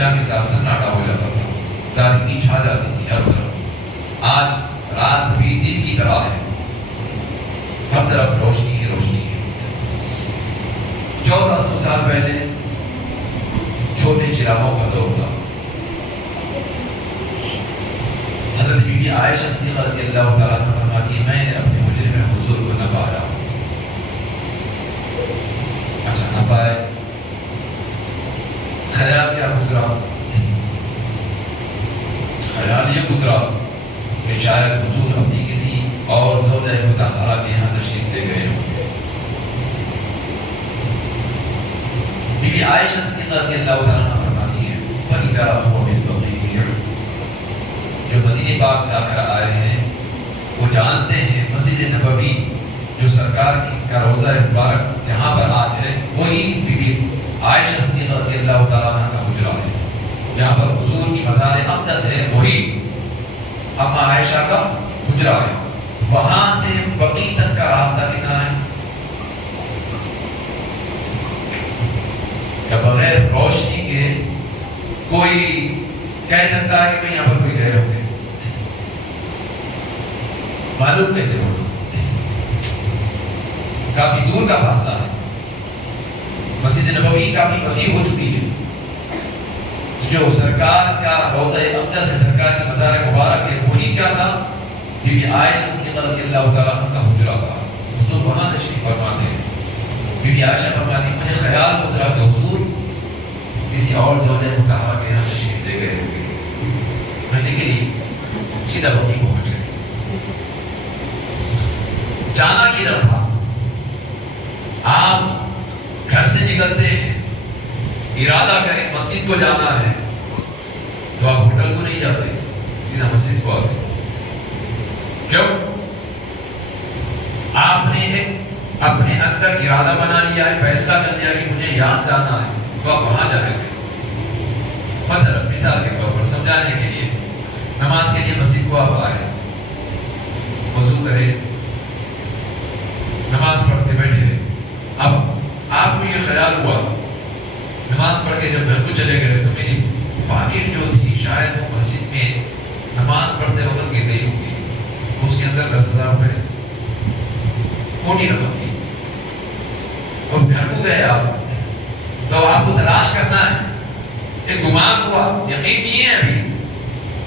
عشاء کے ساتھ سناٹا ہو جاتا تھا، تاریکی چھا جاتی تھی ہر طرف۔ آج رات بھی دن کی طرح ہے، ہر طرف روشنی ہی روشنی ہے۔ 1400 سال پہلے چھوٹے چراغوں کا دور تھا۔ حضرت بی بی عائشہ صدیقہ رضی اللہ تعالیٰ عنہا فرماتی ہے میں نے اپنے حجرے میں حضور کو نہ پایا۔ اچھا نہ پائے، خیال کیا گزرا؟ خیال یہ گزرا کہ شاید حضور اپنی کسی اور زوجہ مطہرہ کے یہاں تشریف لے گئے ہوں۔ بی بی عائشہ صدیقہ رضی اللہ تعالیٰ عنہا فرماتی ہے فَإِذَا هُوَ بِالْبَقِيعِ، جو مدینہ پاک جا کر آئے ہیں وہ جانتے ہیں مسجد نبوی جو سرکار کا روضہ مبارک جہاں پر آج ہے وہی بی بی عائشہ صدیقہ رضی اللہ تعالیٰ عنہ کا حجرہ ہے۔ جہاں پر حضور کی مزار اقدس ہے وہی اما عائشہ کا حجرہ ہے۔ وہاں سے بقیع تک کا راستہ کتنا ہے؟ کہ بغیر روشنی کے کوئی کہہ سکتا ہے کہ میں یہاں پر کوئی گئے ہوں گے؟ معلوم کیسے ہوگا؟ کافی دور کا فاصلہ ہے، مسجد نبوی کافی وسیع ہو چکی ہے۔ جو سرکار کا روضہ اقدس ہے، سرکار کی مزار مبارک ہے، وہی کیا تھا؟ بی بی عائشہ صدیقہ رضی اللہ تعالیٰ عنہ کا حجرہ تھا۔ حضور وہاں تشریف فرماتے ہیں۔ بی بی عائشہ فرماتی مجھے خیال گزرا کہ حضور کسی اور زوجہ مطہرہ کے یہاں تشریف لے گئے ہوں گے۔ میں نے کہ سیدھا وہی پہنچ گئے۔ جانا کدھر تھا؟ آپ گھر سے نکلتے ہیں، ارادہ کریں مسجد کو جانا ہے تو آپ ہوٹل کو نہیں جاتے، سیدھا مسجد کو آتے۔ کیوں؟ آپ نے ایک اپنے اندر ارادہ بنا لیا ہے، فیصلہ کر لیا کہ مجھے یہاں جانا ہے تو آپ وہاں جائیں گے۔ مثلا مثال کے طور پر سمجھانے کے لیے نماز کے لیے مسجد کو آپ آئے، وضو کرے، نماز پڑھتے بیٹھے، اب آپ کو یہ خیال ہوا نماز پڑھ کے جب گھر کو چلے گئے تو میری پاکٹ جو تھی شاید وہ مسجد میں نماز پڑھتے وقت گر گئی ہوگی، اس کے اندر 10,000 روپے موٹی رقم تھی۔ اور گھر کو گئے آپ تو آپ کو تلاش کرنا ہے، ایک گمان ہوا، یقین نہیں ہے ابھی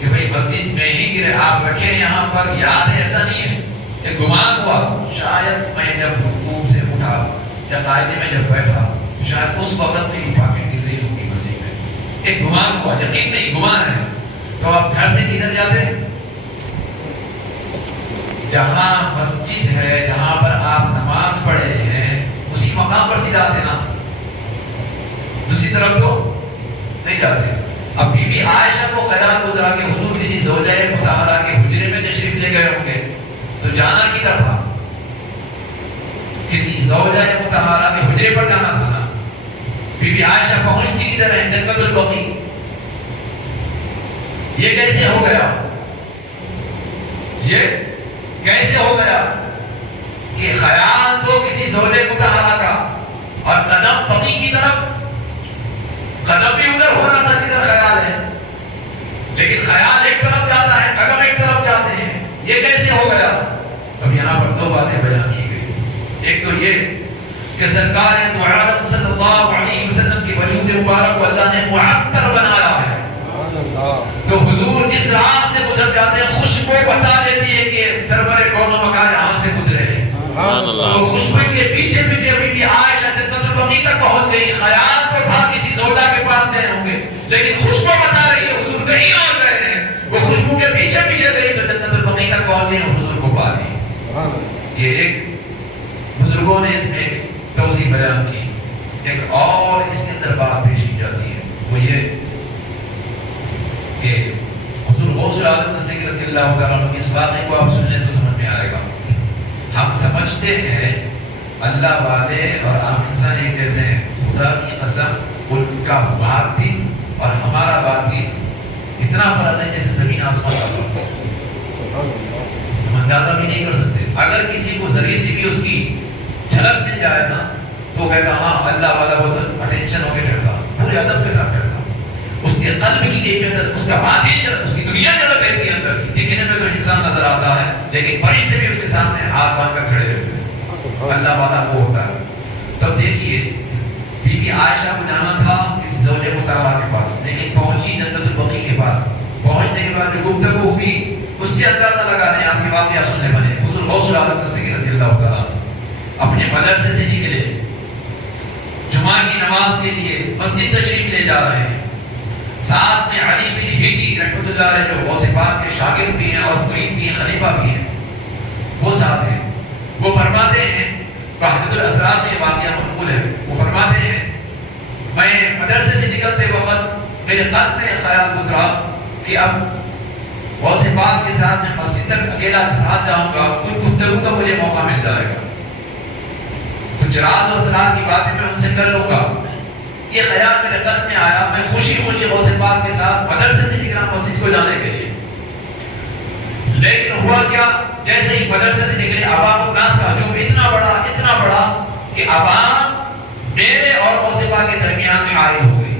کہ بھئی مسجد میں ہی گرے، آپ رکھے یہاں پر، یاد ہے ایسا نہیں ہے، ایک گمان ہوا شاید میں جب رکوع سے اٹھا یا قاعدے میں جب بیٹھا شاید اس وقت میری پاکٹ گر رہی ہوگی مسجد میں، ایک گمان ہوا، یقین نہیں، گمان ہے۔ تو آپ گھر سے کدھر جاتے؟ جہاں مسجد ہے، جہاں پر آپ نماز پڑھے ہیں اسی مقام پر سیدھا آتے نا، دوسری طرف تو نہیں جاتے۔ اب بی بی عائشہ کو خیال گزرا کہ حضور کسی زوجہ مطہرہ کے حجرے میں تشریف لے گئے ہوں گے، تو جانا کدھر تھا؟ کسی زوجہ مطہرہ کے حجرے پر جانا تھا نا۔ بی بی عائشہ پہنچتی کدھر ہے؟ جنت البقیع۔ یہ کیسے ہو گیا؟ یہ کیسے ہو گیا کہ خیال تو کسی زوجہ مطہرہ کا اور قدم بقیع کی طرف، قدم بھی ادھر ہونا تھا جدھر خیال ہے، لیکن خیال ایک طرف جاتا ہے، قدم ایک طرف جاتے ہیں، یہ کیسے ہو گیا؟ اب یہاں پر دو باتیں بیان کی گئی۔ ایک تو یہ کہ سرکار دو عالم صلی اللہ علیہ وسلم کی وجود مبارک کو اللہ نے معطر بنایا ہے، تو حضور جس راہ سے گزر جاتے ہیں خوشبو بتا دیتی ہے کہ سرور کون و مکان یہاں سے گزرے ہیں۔ تو خوشبو کے پیچھے پیچھے بی بی عائشہ جنت البقیع تک پہنچ گئی۔ خیال تو تھا کسی زوجہ کے پاس گئے ہوں گے، لیکن خوشبو بتا رہی ہے حضور کہیں اور گئے ہیں۔ وہ خوشبو کے پیچھے پیچھے گئی تو جنت البقیع تک پہنچ گئی اور حضور کو پا لی۔ یہ ایک بزرگوں نے اس میں توضیح بیان کی۔ ایک اور اس کے اندر بات پیش کی جاتی ہے، وہ یہ کہ حضور غوث العالم الصدیق رضی اللہ تعالیٰ عنہ کی اس واقعے کو آپ سن لیں تو سمجھ میں آئے گا۔ ہم سمجھتے ہیں اللہ والے اور عام انسان ایک جیسے ہیں، خدا کی قسم ان کا باطن اور ہمارا باطن اتنا فرق ہے جیسے زمین آسمان کا فرق ہے، ہم اندازہ بھی نہیں کر سکتے۔ اگر کسی کو ذریعے سے بھی اس کی جھلک مل جائے نا تو کہتا ہاں اللہ والا بہت اٹینشن ہو کے ڈرتا، پورے ادب کے ساتھ ڈرتا، اس کے قلب کی کیفیت، اس کا باطن چل، اس کی دنیا چل رہتی ہے اندر، دیکھنے میں تو انسان نظر آتا ہے لیکن فرشتے بھی اس کے سامنے ہاتھ باندھ کر کھڑے ہوتے ہیں، اللہ والا وہ ہوتا ہے۔ تب دیکھیے بی بی عائشہ کو جانا تھا اس زوج مطہرہ کے پاس، لیکن پہنچی جنت البقیع کے پاس، پہنچنے کے بعد جو گفتگو ہوئی اس سے اندازہ لگا لیں، آپ کی واقعہ سننے بنے۔ حضور غوث العالم دستگیر رضی اللہ تعالیٰ اپنے مدرسے سے نکلے، جمعہ کی نماز کے لیے مسجد تشریف لے جا رہے ہیں، ساتھ میں علی بن ہیٹی رحمۃ اللہ علیہ جو غوث پاک کے شاگرد بھی ہیں اور مرید بھی ہیں، خلیفہ بھی ہیں، وہ ساتھ ہیں۔ وہ فرماتے ہیں، وحدت الاسرار میں واقعہ منقول ہے، وہ فرماتے ہیں میں مدرسے سے نکلتے وقت میرے قلب میں خیال گزرا کہ اب غوث پاک کے ساتھ میں مسجد تک اکیلا ساتھ جاؤں گا، کچھ گفتگو کا مجھے موقع مل جائے گا، کچھ راز و اسرار کی باتیں میں ان سے کر لوں گا۔ یہ خیال میرے قلب میں آیا، میں خوشی خوشی غوث پاک کے ساتھ مدرسے سے نکلا مسجد کو جانے کے لیے۔ لیکن ہوا کیا، جیسے ہی مدرسے سے نکلے عوام الناس کا ہجوم اتنا بڑا کہ عوام میرے اور غوث پاک کے درمیان حائل ہو گئی،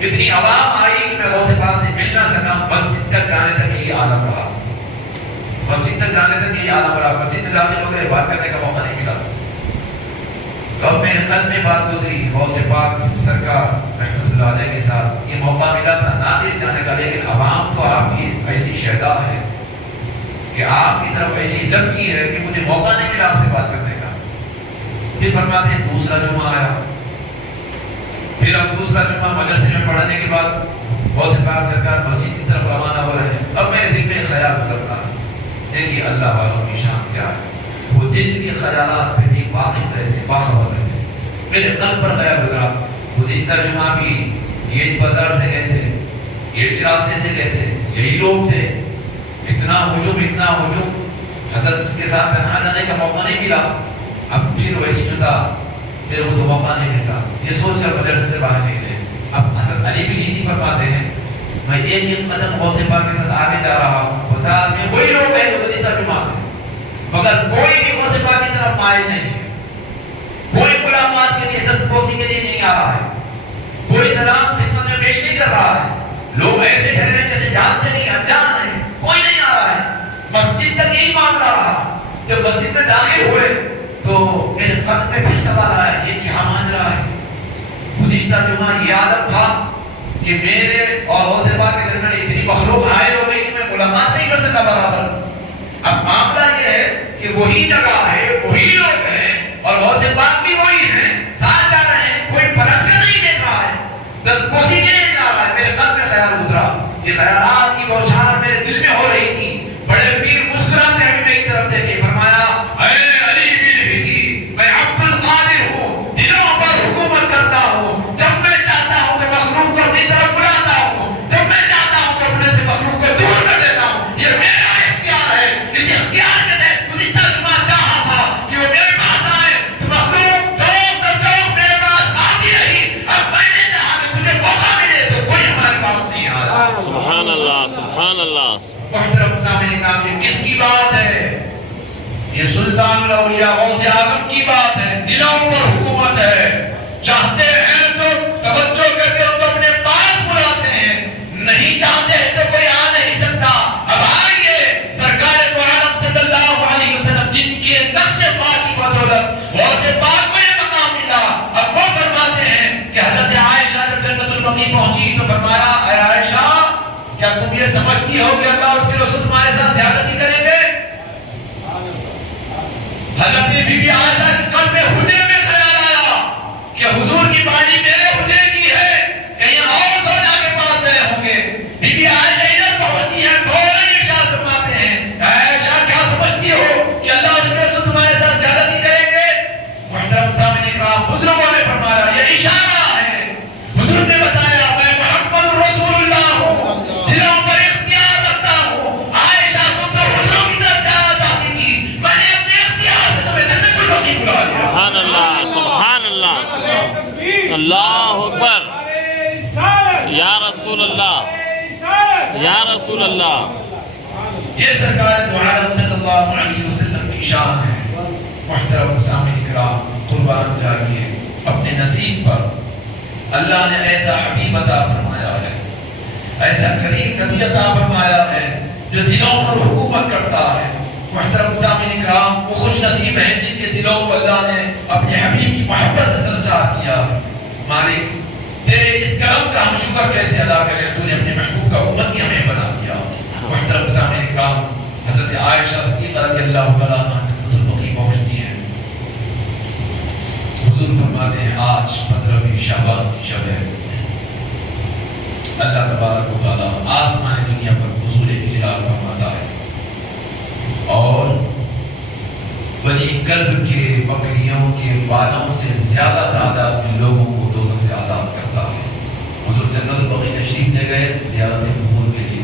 اتنی عوام آئی کہ میں غوث پاک سے مل نہ سکا۔ مسجد تک جانے تک یہی عالم رہا، مسجد تک جانے تک یہی عالم رہا، مسجد میں داخل ہو گئے، بات کرنے کا موقع نہیں ملا۔ اب میرے قلب میں بات گزری، غوث پاک سرکار رحمۃ اللہ علیہ کے ساتھ یہ موقع ملا تھا نادر جانے کا، لیکن عوام تو آپ کی ایسی شیدا ہے کہ آپ کی طرف ایسی لگ گئی ہے کہ مجھے موقع نہیں ملا آپ سے بات کرنے کا۔ پھر فرماتے ہیں دوسرا جمعہ آیا، پھر اب دوسرا جمعہ مدرسے میں پڑھنے کے بعد غوث پاک سرکار مسجد کی طرف روانہ ہو رہے ہیں۔ اب میرے دل میں خیال گزرتا ہے، دیکھیے اللہ والوں کی شان کیا ہے، وہ دل کے خیالات پہ بھی واقف رہتے، باخبر رہتے۔ میرے قلب پر خیال گزرا، گزشتہ جمعہ بھی یہ بازار سے گئے تھے، یہ راستے سے گئے تھے، یہی لوگ تھے، اتنا ہجوم، حضرت کے ساتھ تنہا جانے کا موقع نہیں ملا۔ اب پھر ویسی جدا، پھر وہ تو موقع نہیں ملتا، یہ سوچ کر مدرسے سے باہر نکلے۔ اب حضرت علی بھی یہی فرماتے ہیں، میں ایک قدم غوث پاک کے ساتھ آگے جا رہا ہوں، بازار میں وہی لوگ ہیں جو گزشتہ جمعہ تھے، مگر کوئی بھی غوث پاک کی طرف مائل نہیں ہے، کوئی ملاقات کے لیے دستبوسی کے لیے نہیں آ رہا ہے، کوئی سلام خدمت میں پیش نہیں کر رہا ہے۔ لوگ ایسے ٹھہرے ہیں جیسے جانتے نہیں، انجان ہیں، کوئی نہیں آ رہا ہے۔ مسجد تک یہی معاملہ رہا۔ جب مسجد میں داخل ہوئے تو میرے قلب میں پھر سوال آیا، یہ کیا ماجرا ہے؟ گزشتہ جمعہ یہ عادت تھا کہ میرے اور غوث پاک کے درمیان اتنی مخلوق حائل ہو گئی کہ میں ملاقات نہیں کر سکا برابر۔ اب معاملہ یہ ہے کہ وہی جگہ ہے، وہی لوگ ہیں اور غوث پاک بھی وہی ہیں، ساتھ جا رہے ہیں، کوئی پرکھ کر نہیں دیکھ رہا ہے، دستبوسی کے لیے نہیں آ رہا ہے۔ میرے قلب میں خیال گزرا، یہ خیالات کی بوچھار میرے دل میں ہو رہی تھی۔ بڑے پیر مسکراتے ہوئے میری طرف دیکھے، فرمایا اے علی بن ہیٹی، میں عبد القادر ہوں، دلوں پر حکومت کرتا ہوں، جب میں چاہتا ہوں کہ مخلوق کو اپنی طرف بلاتا ہوں، جب میں چاہتا ہوں کہ اپنے سے مخلوق کو دور کر دیتا ہوں، یہ میرا اختیار ہے۔ اس اختیار کے تحت گزشتہ جمعہ چاہا تھا کہ وہ میرے پاس آئے تو مخلوق ٹوک میرے پاس آتی رہی، اب میں نے چاہا کہ تجھے موقع ملے تو کوئی ہمارے پاس نہیں آیا۔ سبحان اللہ، سبحان اللہ۔ محترم سامنے کام، یہ کس کی بات ہے؟ یہ سلطان الاولیاء غوث اعظم کی بات ہے، دلوں پر حکومت ہے۔ چاہتے ہیں تو توجہ کر کے ان کو اپنے پاس بلاتے ہیں، نہیں چاہتے ہیں تو کوئی آ نہیں سکتا۔ اب آئیے سرکار دو عالم صلی اللہ علیہ وسلم جن کے نقش پاک کی بدولت غوث پاک کو یہ مقام ملا۔ اب وہ فرماتے ہیں کہ حضرت عائشہ جب جنت البقیع پہنچی تو فرمایا اے عائشہ، کیا تم یہ سمجھتی ہو کہ اللہ اور اس کے رسول تمہارے ساتھ زیادتی کریں گے؟ حضرت بی بی عائشہ کے قلب میں حجرے میں خیال آیا کہ حضور کی باڈی میرے حجرے کی ہے، کہیں اور زوجہ کے پاس گئے ہوں گے۔ بی بی عائشہ ادھر پہنچتی ہے، فوراً ارشاد فرماتے ہیں عائشہ کیا سمجھتی ہو کہ اللہ اور اس کے رسول تمہارے ساتھ زیادتی کریں گے؟ محترم سامعین کرام، بزرگوں نے فرمایا یہ اشارہ ہے، حضور نے بتایا میں محمد رسول اللہ ہوں، دلوں پر اختیار رکھتا ہوں۔ عائشہ تم تو حضور کی طرف جانا چاہتی تھی، میں نے اپنے اختیار سے تمہیں جنت البقیع بلا دیا۔ سبحان اللہ، سبحان اللہ، اللہ اکبر، یا رسول اللہ، یا رسول اللہ۔ یہ سرکار دو عالم صلی اللہ علیہ وسلم کی شان ہے۔ محترم سامعین کرام، قربان جائیے اپنے نصیب پر، اللہ نے ایسا حبیب عطا فرمایا ہے ایسا کریم نبی عطا فرمایا ہے جو دلوں پر حکومت کرتا ہے. محترم سامعین کرام، وہ خوش نصیب ہیں جن کے دلوں کو اللہ نے اپنے حبیب کی محبت سے سرشار کیا ہے. مالک تیرے اس کرم کا ہم شکر کیسے ادا کریں، تو نے اپنے محبوب کا امتی ہمیں بنا دیا. محترم سامعین کرام، حضرت عائشہ صدیقہ رضی اللہ تعالیٰ عنہا جنت البقیع پہنچتی ہیں. حضور فرماتے ہیں آج 15ویں شعبان کی شب ہے. اللہ تبارک و تعالیٰ آسمان دنیا پر حضور اجلال فرماتا ہے اور بنی کلب کے بکریوں کے بالوں سے زیادہ تعداد میں لوگوں کو دوزخ سے آزاد کرتا ہے. حضور جنت البقیع تشریف لے گئے زیارت قبور کے لیے،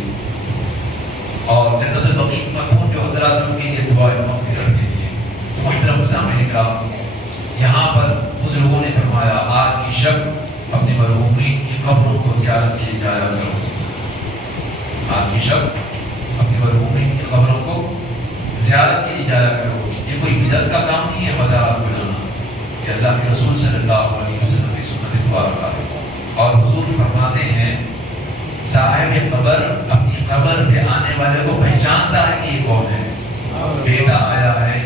اور جنت البقیع مدفون جو حضرات ان کے لیے دعائیں مغفرت کے لیے. تو محترم سامعین کرام، یہاں پر بزرگوں نے فرمایا آج کی شب اپنے مرحومین کی قبروں کو زیارت کے لیے جایا کرو. آج کی شب اپنے مرحومین کی قبروں کو زیارت کے لیے جایا کرو. یہ کوئی بدعت کا کام نہیں ہے مزارات بنانا، یہ اللہ کے رسول صلی اللہ علیہ وسلم کی سنت مبارکہ ہے. اور حضور فرماتے ہیں صاحب قبر اپنی قبر پہ آنے والے کو پہچانتا ہے کہ یہ کون ہے. بیٹا آیا ہے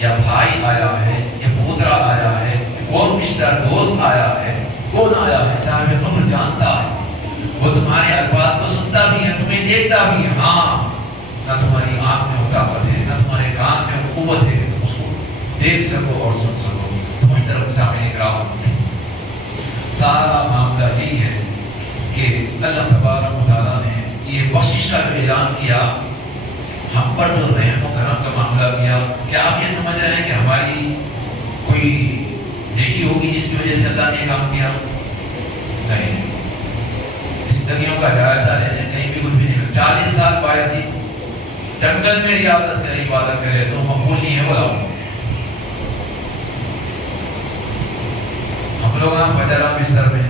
یا بھائی آیا ہے یا پوترا آیا ہے، کون رشتہ دار دوست آیا ہے، کون آیا ہے، صاحب قبر جانتا ہے. وہ تمہارے الفاظ کو سنتا بھی ہے، تمہیں دیکھتا بھی ہے. ہاں، نہ تمہاری آنکھ میں طاقت ہے، نہ تمہارے کان میں قوت ہے کہ تم اس کو دیکھ سکو اور سن سکو. محترم سامعین کرام، سارا معاملہ یہی ہے کہ اللہ تبارک و تعالیٰ نے یہ بخشش کا جو اعلان کیا، ہم پر جو رحم و کرم کا معاملہ کیا، کیا آپ یہ سمجھ رہے ہیں کہ ہماری کوئی نیکی ہوگی جس کی وجہ سے اللہ نے یہ کام کیا؟ نہیں. زندگیوں کا جائزہ لینے کہیں بھی کچھ بھی نہیں. 40 سال باعث جنگل میں ریاضت کرے، عبادت کرے تو مقبول نہیں ہے. بولا ہم لوگ ہاں فجر بستر میں،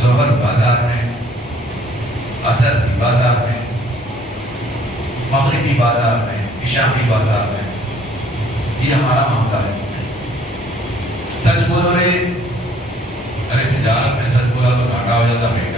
ظہر بازار میں، عصر بھی بازار میں، مغربی بازار میں، عشاء بازار میں. یہ ہمارا معاملہ ہے. سچ بولو رے، ارے تجارت میں سچ بولا تو گھاٹا ہو جاتا ہے.